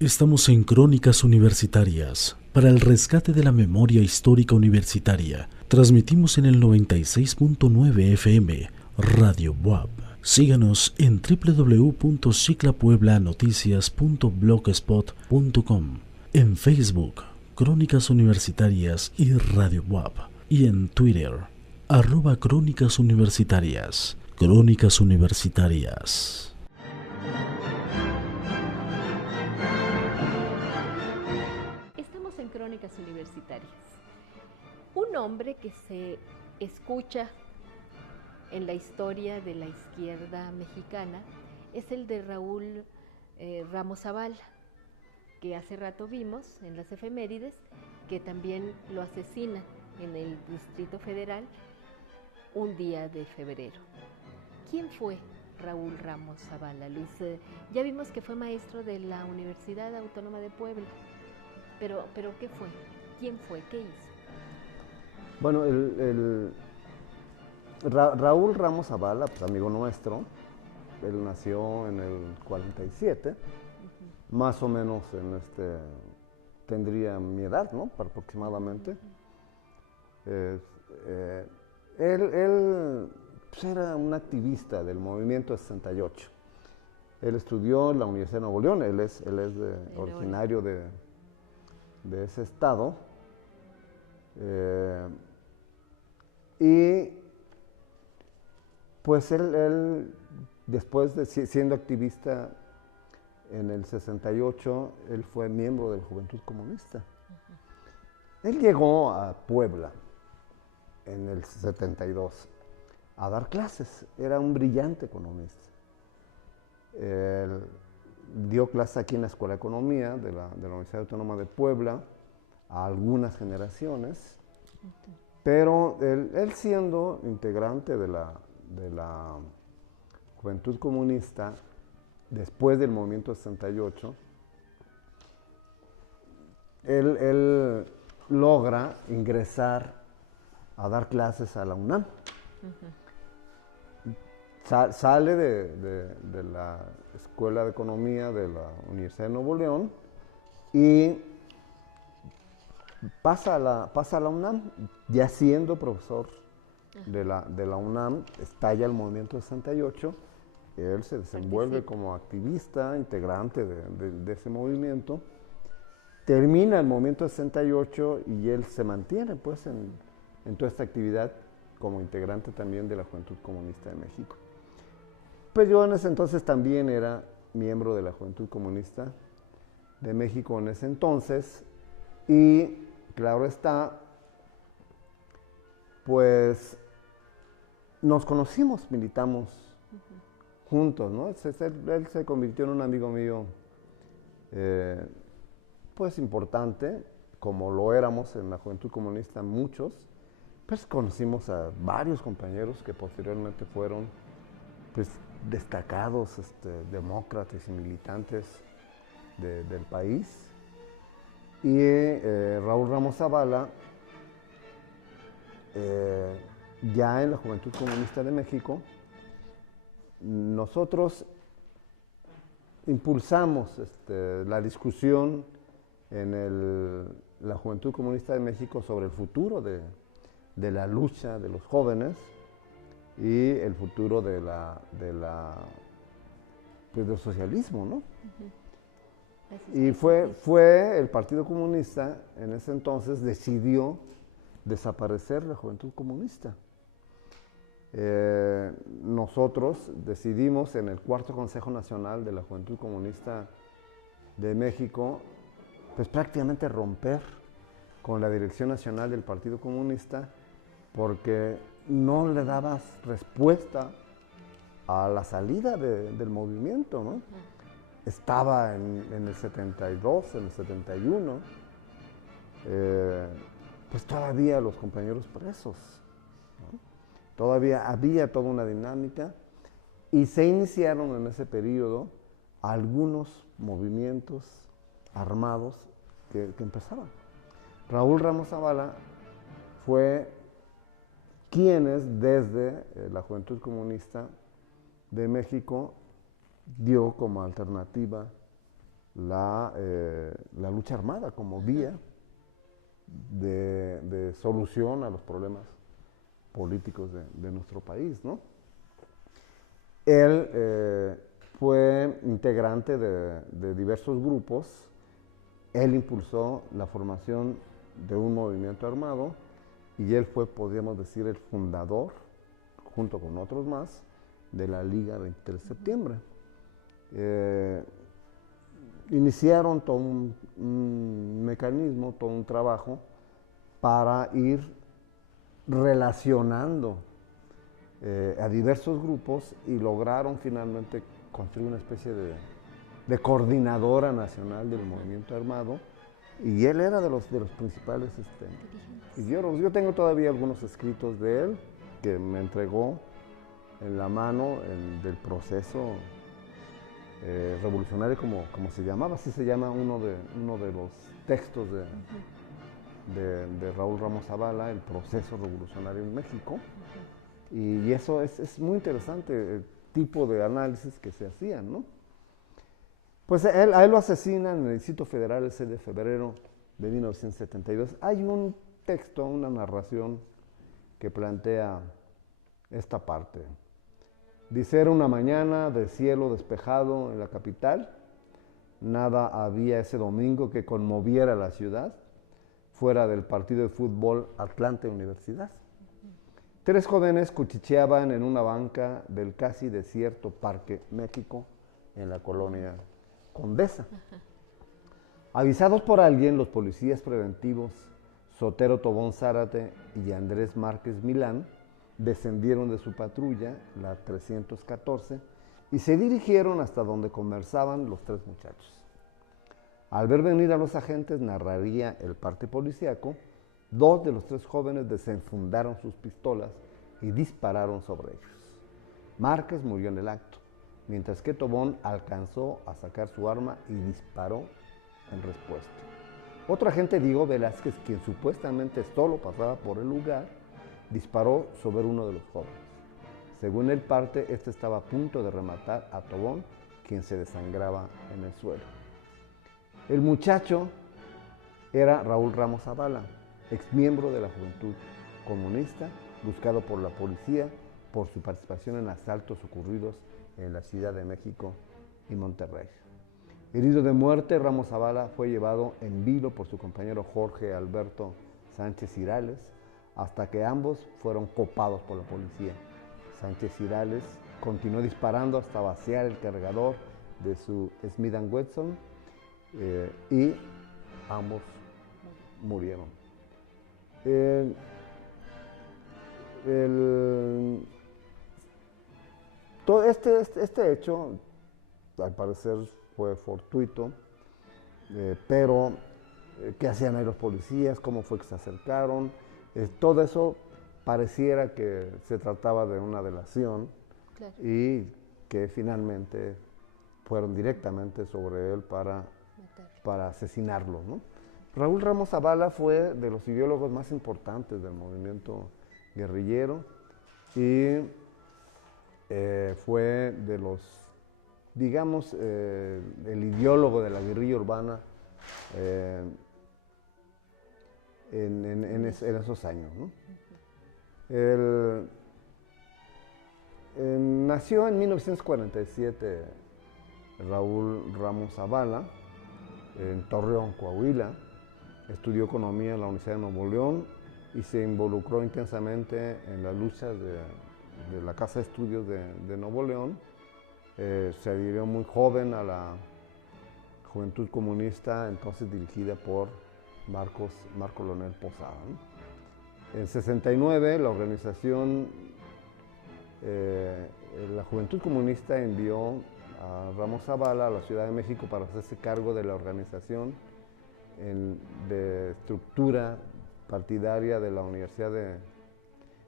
Estamos en Crónicas Universitarias para el rescate de la memoria histórica universitaria. Transmitimos en el 96.9 FM Radio WAP. Síganos en www.ciclapueblanoticias.blogspot.com, en Facebook Crónicas Universitarias y Radio WAP, y en Twitter @Crónicas Universitarias. Crónicas Universitarias. Estamos en Crónicas Universitarias. Un hombre que se escucha en la historia de la izquierda mexicana es el de Raúl Ramos Zavala, que hace rato vimos en las efemérides, que también lo asesinan en el Distrito Federal un día de febrero. ¿Quién fue Raúl Ramos Zavala, Luis? Ya vimos que fue maestro de la Universidad Autónoma de Puebla, pero ¿qué fue? ¿Quién fue? ¿Qué hizo? Bueno, Raúl Ramos Zavala, pues amigo nuestro, él nació en el 47, más o menos tendría mi edad, ¿no? Aproximadamente. Él pues era un activista del movimiento 68. Él estudió en la Universidad de Nuevo León, él es originario de ese estado. Y pues él después de siendo activista en el 68, él fue miembro de la Juventud Comunista. Él llegó a Puebla en el 72 a dar clases, era un brillante economista. Él dio clases aquí en la Escuela de Economía de la Universidad Autónoma de Puebla a algunas generaciones, pero él siendo integrante de la Juventud Comunista, después del movimiento 68, él logra ingresar a dar clases a la UNAM. Sale de la Escuela de Economía de la Universidad de Nuevo León y pasa a la UNAM, ya siendo profesor de la UNAM. Estalla el movimiento 68, él se desenvuelve como activista, integrante de ese movimiento. Termina el movimiento 68 y él se mantiene pues en toda esta actividad como integrante también de la Juventud Comunista de México. Pues yo en ese entonces también era miembro de la Juventud Comunista de México en ese entonces, y claro está, pues nos conocimos, militamos juntos, ¿no? Él se convirtió en un amigo mío, pues importante, como lo éramos en la Juventud Comunista muchos. Pues conocimos a varios compañeros que posteriormente fueron pues destacados demócratas y militantes del país. Y Raúl Ramos Zavala, ya en la Juventud Comunista de México, nosotros impulsamos la discusión en la Juventud Comunista de México sobre el futuro de la lucha de los jóvenes y el futuro del socialismo, ¿no? Y fue el Partido Comunista en ese entonces decidió desaparecer la Juventud Comunista. Nosotros decidimos en el cuarto Consejo Nacional de la Juventud Comunista de México, pues prácticamente romper con la dirección nacional del Partido Comunista, porque no le dabas respuesta a la salida del movimiento, ¿no? Estaba en el 72, en el 71, pues todavía los compañeros presos, ¿no? Todavía había toda una dinámica, y se iniciaron en ese periodo algunos movimientos armados que empezaban. Raúl Ramos Zavala fue quienes desde la Juventud Comunista de México dio como alternativa la lucha armada como vía de solución a los problemas políticos de nuestro país, ¿no? Él fue integrante de diversos grupos. Él impulsó la formación de un movimiento armado y él fue, podríamos decir, el fundador, junto con otros más, de la Liga 23 de septiembre. Iniciaron todo un mecanismo, todo un trabajo para ir relacionando a diversos grupos y lograron finalmente construir una especie de coordinadora nacional del movimiento armado, y él era de los principales ideólogos. Yo tengo todavía algunos escritos de él que me entregó en la mano del proceso revolucionario, como se llamaba. Así se llama uno de los textos de Raúl Ramos Zavala, El proceso revolucionario en México. Y eso es muy interesante, el tipo de análisis que se hacían, ¿no? Pues a él lo asesinan en el Distrito Federal el 6 de febrero de 1972. Hay un texto, una narración que plantea esta parte. Dice: era una mañana de cielo despejado en la capital. Nada había ese domingo que conmoviera la ciudad, fuera del partido de fútbol Atlante Universidad. 3 jóvenes cuchicheaban en una banca del casi desierto Parque México en la colonia Condesa. Avisados por alguien, los policías preventivos Sotero Tobón Zárate y Andrés Márquez Milán descendieron de su patrulla, la 314, y se dirigieron hasta donde conversaban los 3 muchachos. Al ver venir a los agentes, narraría el parte policíaco, 2 de los 3 jóvenes desenfundaron sus pistolas y dispararon sobre ellos. Márquez murió en el acto, mientras que Tobón alcanzó a sacar su arma y disparó en respuesta. Otro agente, Diego Velázquez, quien supuestamente solo pasaba por el lugar, disparó sobre uno de los jóvenes. Según el parte, este estaba a punto de rematar a Tobón, quien se desangraba en el suelo. El muchacho era Raúl Ramos Zavala, exmiembro de la Juventud Comunista, buscado por la policía por su participación en asaltos ocurridos en la Ciudad de México y Monterrey. Herido de muerte, Ramos Zavala fue llevado en vilo por su compañero Jorge Alberto Sánchez Irales, hasta que ambos fueron copados por la policía. Sánchez Irales continuó disparando hasta vaciar el cargador de su Smith & Wesson y ambos murieron. Todo este hecho, al parecer, fue fortuito, pero ¿qué hacían ahí los policías? ¿Cómo fue que se acercaron? Todo eso pareciera que se trataba de una delación, claro, y que finalmente fueron directamente sobre él para asesinarlo, ¿no? Raúl Ramos Zavala fue de los ideólogos más importantes del movimiento guerrillero y fue de los, digamos, el ideólogo de la guerrilla urbana en esos años, ¿no? Nació en 1947 Raúl Ramos Zavala en Torreón, Coahuila. Estudió economía en la Universidad de Nuevo León y se involucró intensamente en la lucha de la Casa de Estudios de Nuevo León. Se adhirió muy joven a la Juventud Comunista, entonces dirigida por Marco Leonel Posada, ¿no? En 69 la organización, la Juventud Comunista envió a Ramos Zavala a la Ciudad de México para hacerse cargo de la organización de estructura partidaria de la Universidad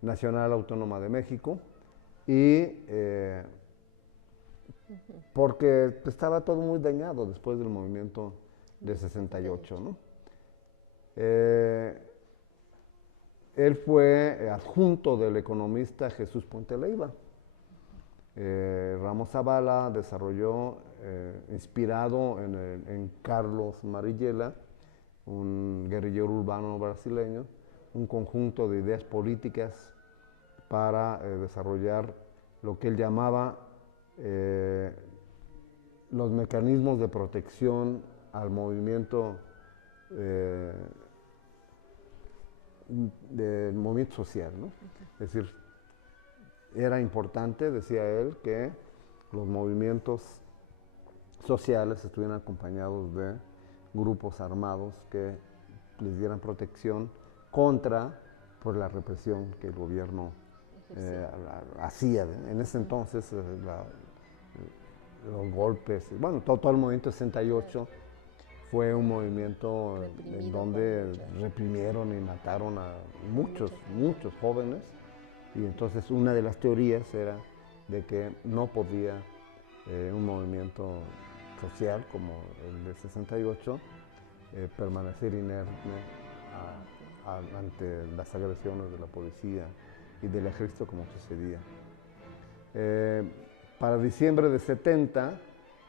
Nacional Autónoma de México, y porque estaba todo muy dañado después del movimiento de 68, ¿no? Él fue adjunto del economista Jesús Puente Leiva. Ramos Zavala desarrolló, inspirado en Carlos Marighella, un guerrillero urbano brasileño, un conjunto de ideas políticas para desarrollar lo que él llamaba los mecanismos de protección al movimiento del movimiento social, ¿no? Es decir, era importante, decía él, que los movimientos sociales estuvieran acompañados de grupos armados que les dieran protección contra pues, la represión que el gobierno hacía. En ese entonces, los golpes, bueno, todo el movimiento 68 fue un movimiento en donde reprimieron y mataron a muchos jóvenes, y entonces una de las teorías era de que no podía un movimiento social como el de 68 permanecer inerte ante las agresiones de la policía y del ejército como sucedía. Para diciembre de 70,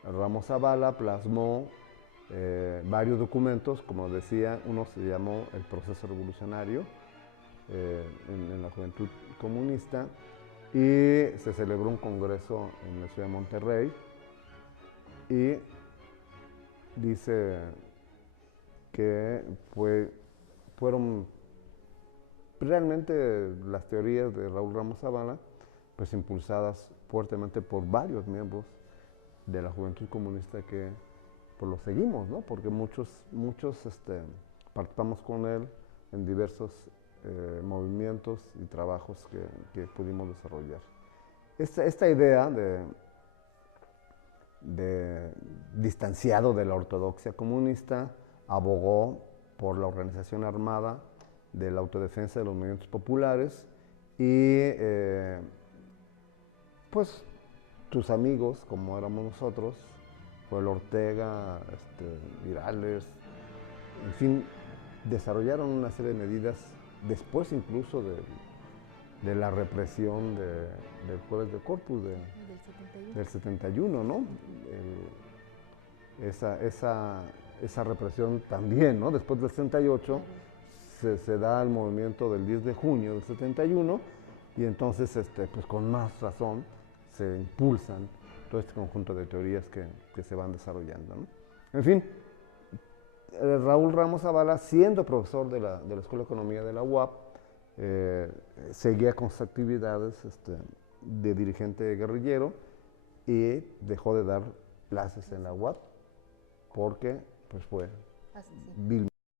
Ramos Zavala plasmó varios documentos, como decía, uno se llamó El Proceso Revolucionario en la Juventud Comunista, y se celebró un congreso en la ciudad de Monterrey, y dice que fueron realmente las teorías de Raúl Ramos Zavala, pues impulsadas fuertemente por varios miembros de la Juventud Comunista que pues lo seguimos, ¿no? Porque muchos participamos con él en diversos movimientos y trabajos que pudimos desarrollar. Esta idea de distanciado de la ortodoxia comunista abogó por la organización armada de la autodefensa de los movimientos populares, y pues tus amigos, como éramos nosotros, Joel Ortega, Virales, en fin, desarrollaron una serie de medidas después incluso de la represión del Jueves de Corpus del 71, ¿no? Esa represión también, ¿no? Después del 68 se da el movimiento del 10 de junio del 71, y entonces pues con más razón se impulsan todo este conjunto de teorías que se van desarrollando, ¿no? En fin, Raúl Ramos Zavala, siendo profesor de la Escuela de Economía de la UAP, seguía con sus actividades de dirigente guerrillero, y dejó de dar clases en la UAP porque pues fue vil